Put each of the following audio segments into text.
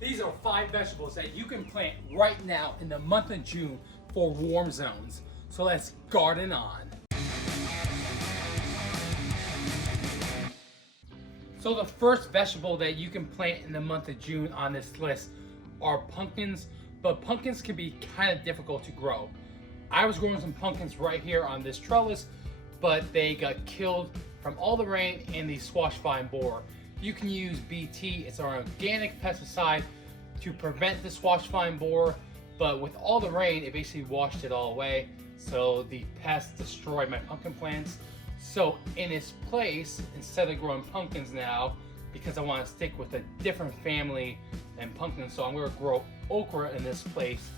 These are 5 vegetables that you can plant right now in the month of June for warm zones. So let's garden on. So the first vegetable that you can plant in the month of June on this list are pumpkins, but pumpkins can be kind of difficult to grow. I was growing some pumpkins right here on this trellis, but they got killed from all the rain and the squash vine borer. You can use BT, it's our organic pesticide, to prevent the squash vine borer, but with all the rain, it basically washed it all away. So the pests destroyed my pumpkin plants. So in its place, instead of growing pumpkins now, because I want to stick with a different family than pumpkins, so I'm going to grow okra in this place.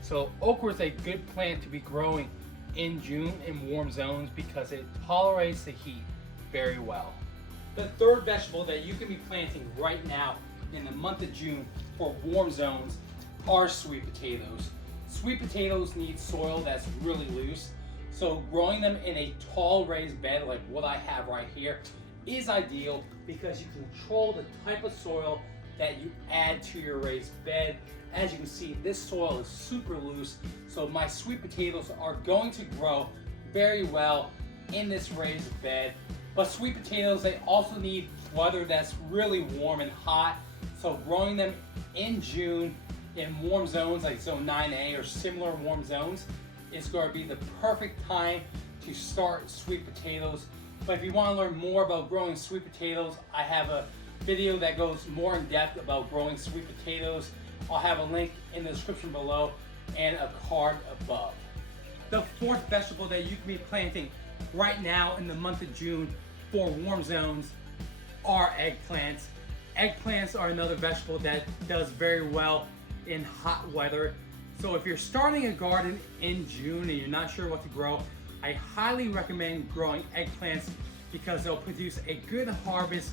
So okra is a good plant to be growing in June in warm zones because it tolerates the heat very well. The third vegetable that you can be planting right now in the month of June for warm zones are sweet potatoes. Sweet potatoes need soil that's really loose, so growing them in a tall raised bed like what I have right here is ideal because you control the type of soil that you add to your raised bed. As you can see, this soil is super loose, so my sweet potatoes are going to grow very well in this raised bed. But sweet potatoes, they also need weather that's really warm and hot. So growing them in June in warm zones like zone 9A or similar warm zones is going to be the perfect time to start sweet potatoes. But if you want to learn more about growing sweet potatoes, I have a video that goes more in depth about growing sweet potatoes. I'll have a link in the description below and a card above. The fourth vegetable that you can be planting right now in the month of June for warm zones are eggplants. Eggplants are another vegetable that does very well in hot weather. So if you're starting a garden in June and you're not sure what to grow, I highly recommend growing eggplants because they'll produce a good harvest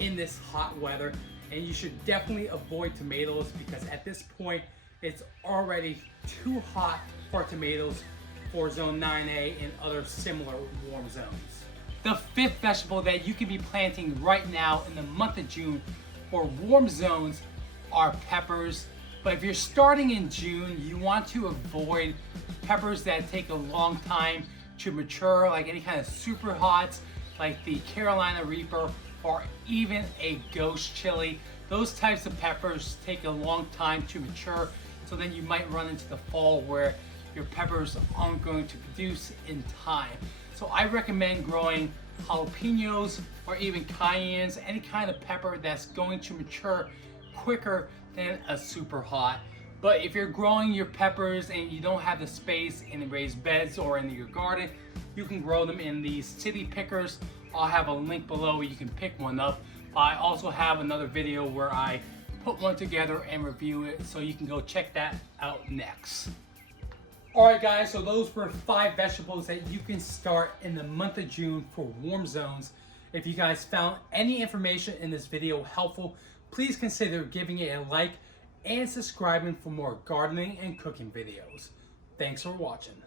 in this hot weather. And you should definitely avoid tomatoes because at this point it's already too hot for tomatoes for zone 9A and other similar warm zones. The fifth vegetable that you can be planting right now in the month of June for warm zones are peppers. But if you're starting in June, you want to avoid peppers that take a long time to mature, like any kind of super hots, like the Carolina Reaper or even a ghost chili. Those types of peppers take a long time to mature, so then you might run into the fall where your peppers aren't going to produce in time. So I recommend growing jalapenos or even cayennes, any kind of pepper that's going to mature quicker than a super hot. But if you're growing your peppers and you don't have the space in raised beds or in your garden, you can grow them in these city pickers. I'll have a link below where you can pick one up. I also have another video where I put one together and review it, so you can go check that out next. Alright guys, so those were 5 vegetables that you can start in the month of June for warm zones. If you guys found any information in this video helpful, please consider giving it a like and subscribing for more gardening and cooking videos. Thanks for watching.